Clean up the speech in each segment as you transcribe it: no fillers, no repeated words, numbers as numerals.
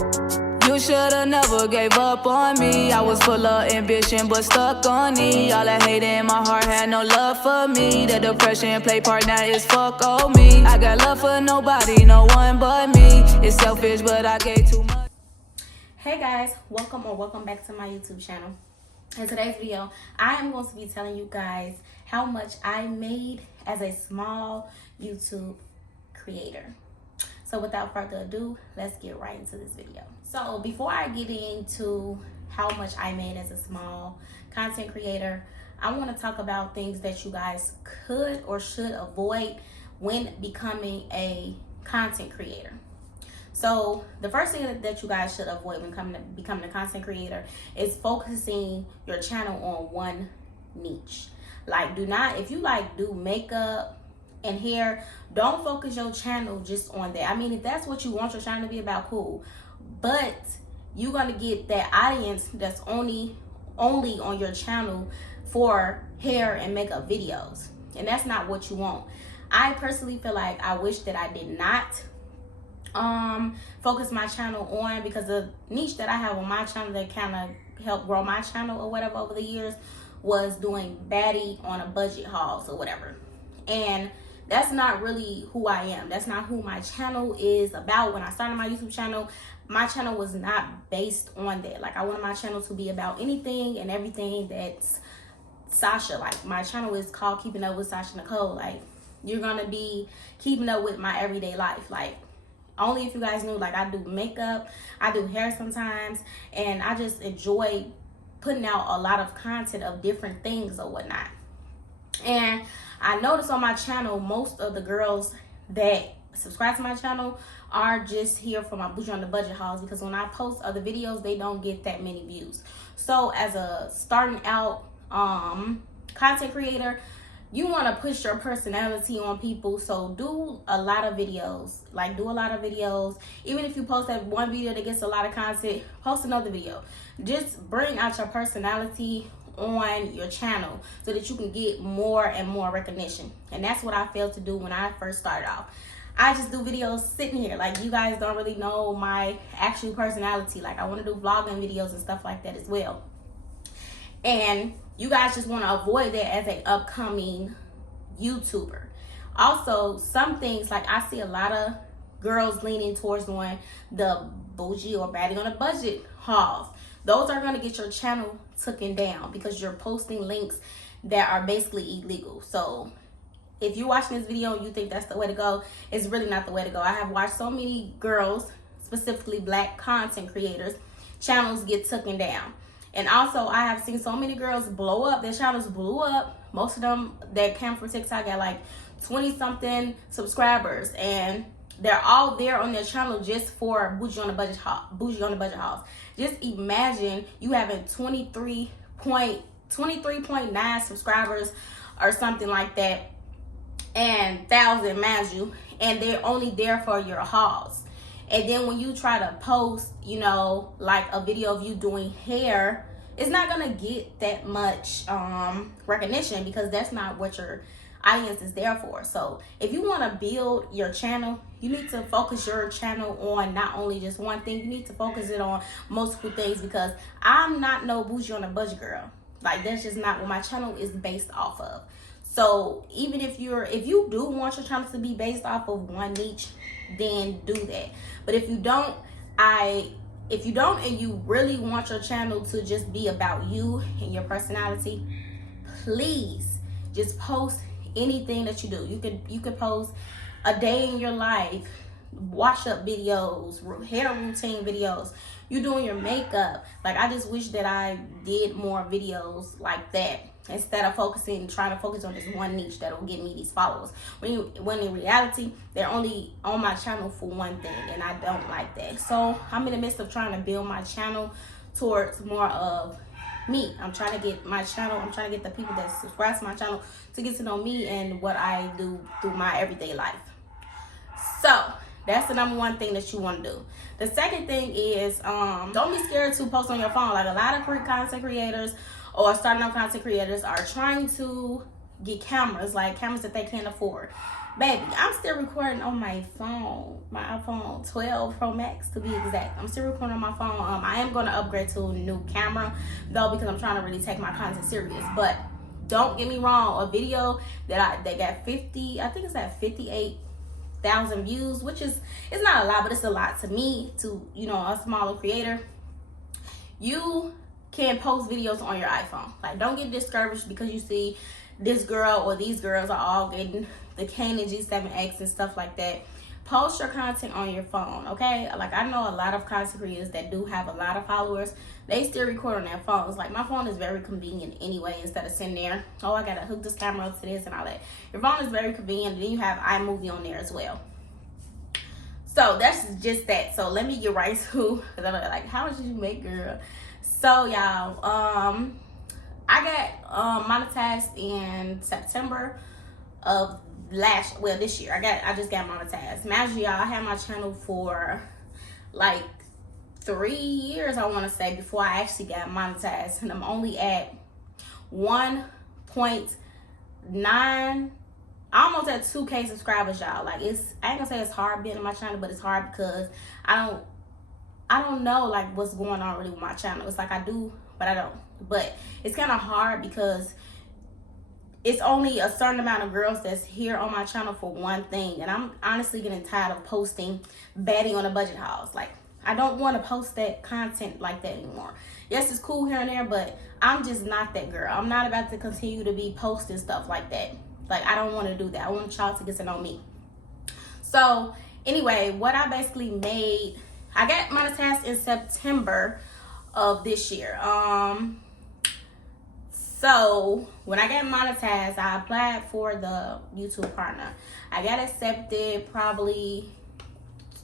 You should've never gave up on me. I was full of ambition but stuck on me. All that hate in my heart had no love for me. The depression play part, now it's fuck on me. I got love for nobody, no one but me. It's selfish but I gave too much. Hey guys, welcome back to my YouTube channel. In today's video, I am going to be telling you guys how much I made as a small YouTube creator. So without further ado, let's get right into this video. So before I get into how much I made as a small content creator, I want to talk about things that you guys could or should avoid when becoming a content creator. So the first thing that you guys should avoid when becoming a content creator is focusing your channel on one niche. Like, if you do makeup and hair, don't focus your channel just on that. I mean, if that's what you want your channel to be about, cool. But you're gonna get that audience that's only on your channel for hair and makeup videos, and that's not what you want. I personally feel like I wish that I did not focus my channel on, because the niche that I have on my channel that kind of helped grow my channel or whatever over the years was doing baddie on a budget hauls or whatever. And that's not really who I am. That's not who my channel is about. When I started my YouTube channel, my channel was not based on that. Like, I wanted my channel to be about anything and everything that's Sasha. Like, my channel is called Keeping Up with Sasha Nicole. Like, you're gonna be keeping up with my everyday life. Like, only if you guys knew, like, I do makeup, I do hair sometimes, and I just enjoy putting out a lot of content of different things or whatnot. And I noticed on my channel, most of the girls that subscribe to my channel are just here for my Bougie on the Budget hauls, because when I post other videos, they don't get that many views. So as a starting out content creator, you want to push your personality on people. So do a lot of videos. Like, do a lot of videos. Even if you post that one video that gets a lot of content, post another video. Just bring out your personality on your channel so that you can get more and more recognition. And that's what I failed to do when I first started off. I just do videos sitting here. Like, you guys don't really know my actual personality. Like, I want to do vlogging videos and stuff like that as well. And you guys just want to avoid that as an upcoming YouTuber. Also, some things, like, I see a lot of girls leaning towards doing the bougie or baddie on a budget hauls. Those are going to get your channel taken down because you're posting links that are basically illegal. So if you're watching this video and you think that's the way to go, it's really not the way to go. I have watched so many girls, specifically black content creators, channels get taken down. And also, I have seen so many girls blow up. Their channels blew up. Most of them that came from TikTok got like 20-something subscribers, and they're all there on their channel just for Bougie on the Budget hauls. Just imagine you having 23.9 subscribers or something like that, and 1,000, mind you, and they're only there for your hauls. And then when you try to post, like a video of you doing hair, it's not gonna get that much recognition, because that's not what your audience is there for. So if you want to build your channel, you need to focus your channel on not only just one thing. You need to focus it on multiple things, because I'm not no Bougie on a Budget girl. Like, that's just not what my channel is based off of. So even if you do want your channel to be based off of one niche, then do that. But if you don't and you really want your channel to just be about you and your personality, please just post anything that you do. You could post a day in your life, wash up videos, hair routine videos, you doing your makeup. Like, I just wish that I did more videos like that, instead of trying to focus on this one niche that will get me these followers, when in reality they're only on my channel for one thing, and I don't like that. So I'm in the midst of trying to build my channel towards more of me. I'm trying to get the people that subscribe to my channel to get to know me and what I do through my everyday life. So that's the number one thing that you want to do. The second thing is, don't be scared to post on your phone. Like, a lot of content creators or starting out content creators are trying to get cameras, like cameras that they can't afford. Baby, I'm still recording on my phone, my iPhone 12 Pro Max to be exact. I'm still recording on my phone. I am going to upgrade to a new camera though, because I'm trying to really take my content serious. But don't get me wrong, a video that got 50, I think it's at 58,000 views, which is, it's not a lot, but it's a lot to me, to, you know, a smaller creator. You can post videos on your iPhone. Like, don't get discouraged because you see this girl or these girls are all getting the Canon G7X and stuff like that. Post your content on your phone, okay? Like, I know a lot of content creators that do have a lot of followers. They still record on their phones. Like, my phone is very convenient anyway, instead of sitting there, oh, I gotta hook this camera up to this and all that. Your phone is very convenient, and then you have iMovie on there as well. So that's just that. So let me get right to, because I'm like, how much did you make, girl? So y'all, I got monetized in September of this year. I just got monetized. Imagine y'all, I had my channel for like 3 years, I want to say, before I actually got monetized, and I'm only at 1.9, almost at 2K subscribers, y'all. Like, it's, I ain't gonna say it's hard being on my channel, but it's hard because I don't know like what's going on really with my channel. It's like I do, but I don't. But it's kind of hard because it's only a certain amount of girls that's here on my channel for one thing, and I'm honestly getting tired of posting baddie on a budget hauls. Like, I don't want to post that content like that anymore. Yes, it's cool here and there, but I'm just not that girl. I'm not about to continue to be posting stuff like that. Like, I don't want to do that. I want y'all to get to know me. So anyway, what I basically made, I got monetized in September of this year. So when I got monetized, I applied for the YouTube partner. I got accepted probably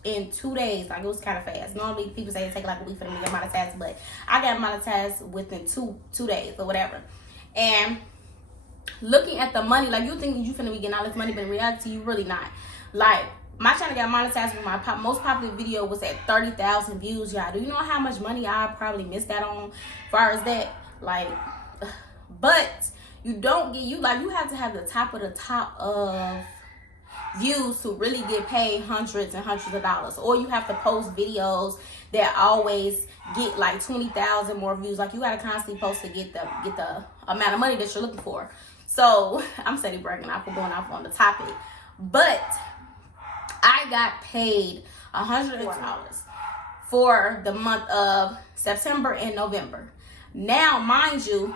in 2 days. Like, it was kind of fast. Normally people say it take like a week for them to get monetized, but I got monetized within two days or whatever. And looking at the money, like, you think you finna be getting all this money, but in reality you really not. Like, my channel got monetized when my most popular video was at 30,000 views, y'all. Do you know how much money I probably missed out on as far as that? Like, but you don't get, you have to have the top of views to really get paid hundreds and hundreds of dollars. Or you have to post videos that always get like 20,000 more views. Like, you gotta constantly post to get the amount of money that you're looking for. So I'm steady bragging off for going off on the topic, but I got paid $100 for the month of September and November. Now, mind you,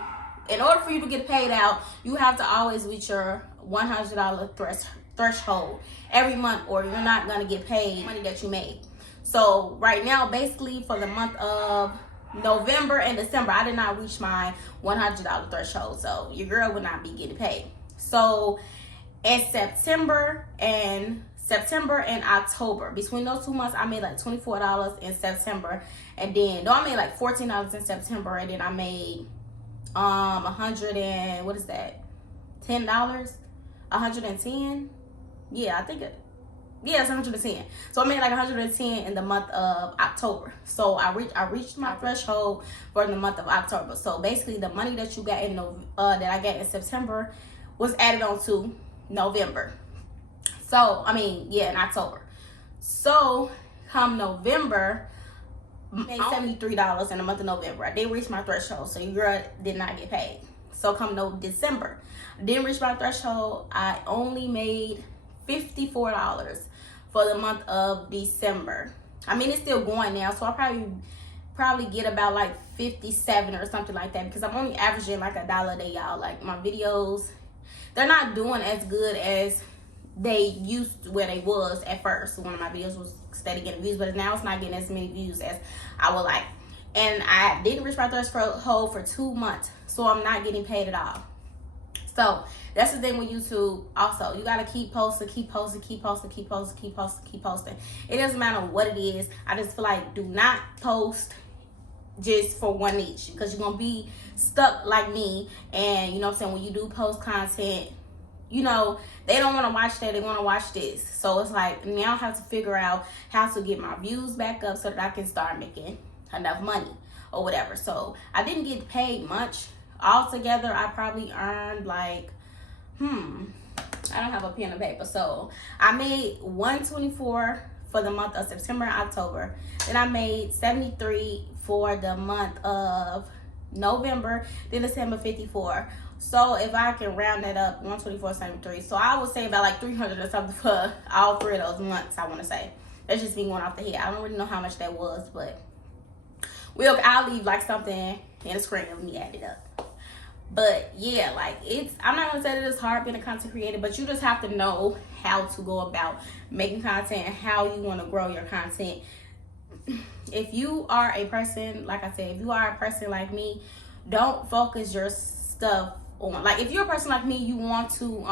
in order for you to get paid out, you have to always reach your $100 threshold every month, or you're not gonna get paid money that you made. So right now, basically for the month of November and December, I did not reach my $100 threshold, so your girl would not be getting paid. So in September and October, between those 2 months, I made like $24 in September, and then I made like $14 in September, and then I made $100 and what is that? $10? 110? Yeah, I think it. Yeah, it's 110. So I made like 110 in the month of October. So I reached my threshold for the month of October. So basically, the money that you got in that I got in September was added on to November. So in October. So come November, I made $73 in the month of November. I didn't reach my threshold, so your girl did not get paid. So come December, I didn't reach my threshold. I only made $54 for the month of December. I mean, it's still going now, so I'll probably get about like 57 or something like that, because I'm only averaging like $1 a day, y'all. Like, my videos, they're not doing as good as they used to, where they was at first. One of my videos was steady getting views, but now it's not getting as many views as I would like. And I didn't reach my threshold for 2 months, so I'm not getting paid at all. So that's the thing with YouTube. Also, you gotta keep posting. It doesn't matter what it is. I just feel like, do not post just for one niche, because you're gonna be stuck like me. And you know what I'm saying, when you do post content, you know, they don't want to watch that, they want to watch this. So it's like, now I have to figure out how to get my views back up so that I can start making enough money or whatever. So I didn't get paid much. Altogether, I probably earned like I don't have a pen and paper. So I made 124 for the month of September and October. Then I made 73 for the month of November. Then December 54. So if I can round that up, 124, 73. So I would say about like 300 or something for all 3 of those months, I want to say. That's just me going off the head. I don't really know how much that was, but I'll leave like something in the screen of me added up. But yeah, like I'm not gonna say that it's hard being a content creator, but you just have to know how to go about making content and how you want to grow your content. If you are a person, like I said, if you are a person like me, don't focus your stuff on, like, if you're a person like me, you want your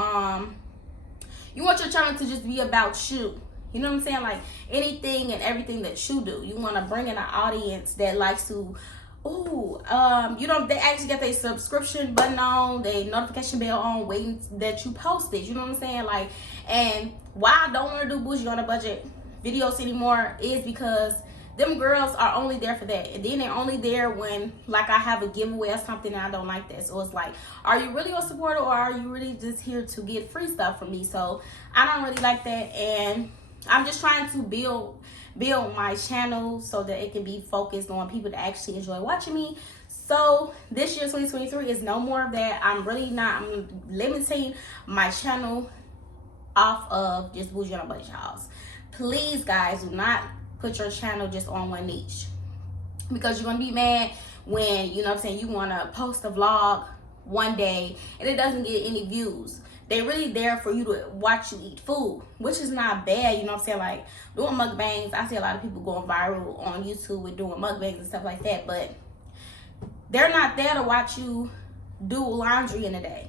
channel to just be about you. You know what I'm saying? Like anything and everything that you do, you want to bring in an audience that likes to, they actually get their subscription button on, their notification bell on, waiting that you post it. You know what I'm saying? Like, and why I don't want to do bougie on a budget videos anymore is because them girls are only there for that, and then they're only there when, like, I have a giveaway or something and I don't like that. So it's like, are you really a supporter, or are you really just here to get free stuff from me? So I don't really like that, and I'm just trying to build my channel so that it can be focused on people that actually enjoy watching me. So this year 2023 is no more of that. I'm limiting my channel off of just bougie on a budget hauls. Please guys, do not put your channel just on one niche, because you're gonna be mad when, you know what I'm saying, you want to post a vlog one day and it doesn't get any views. They're really there for you to watch you eat food, which is not bad. You know what I'm saying? Like doing mukbangs, I see a lot of people going viral on YouTube with doing mukbangs and stuff like that, but they're not there to watch you do laundry in a day.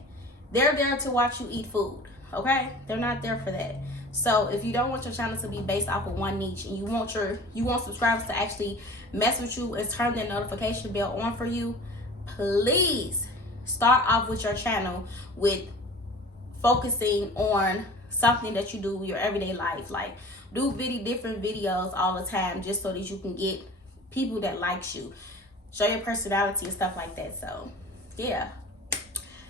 They're there to watch you eat food, okay? They're not there for that. So if you don't want your channel to be based off of one niche, and you want subscribers to actually mess with you and turn their notification bell on for you, please start off with your channel with focusing on something that you do in your everyday life. Like, do different videos all the time, just so that you can get people that likes you, show your personality and stuff like that. So yeah,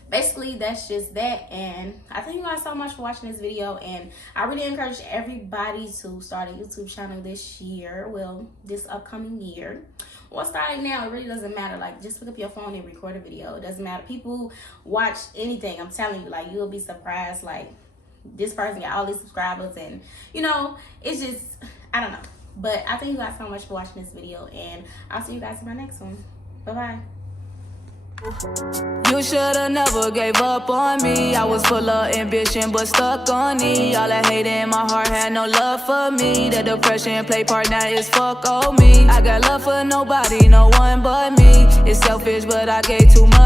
basically that's just that. And I thank you guys so much for watching this video, and I really encourage everybody to start a YouTube channel this year, well, this upcoming year, or start it now. It really doesn't matter. Like, just pick up your phone and record a video. It doesn't matter. People watch anything. I'm telling you, like, you'll be surprised. Like, this person got all these subscribers, and you know, it's just, I don't know. But I thank you guys so much for watching this video, and I'll see you guys in my next one. Bye bye. You should've never gave up on me. I was full of ambition but stuck on me. All that hate in my heart had no love for me. The depression played part, now it's fuck on me. I got love for nobody, no one but me. It's selfish but I gave too much.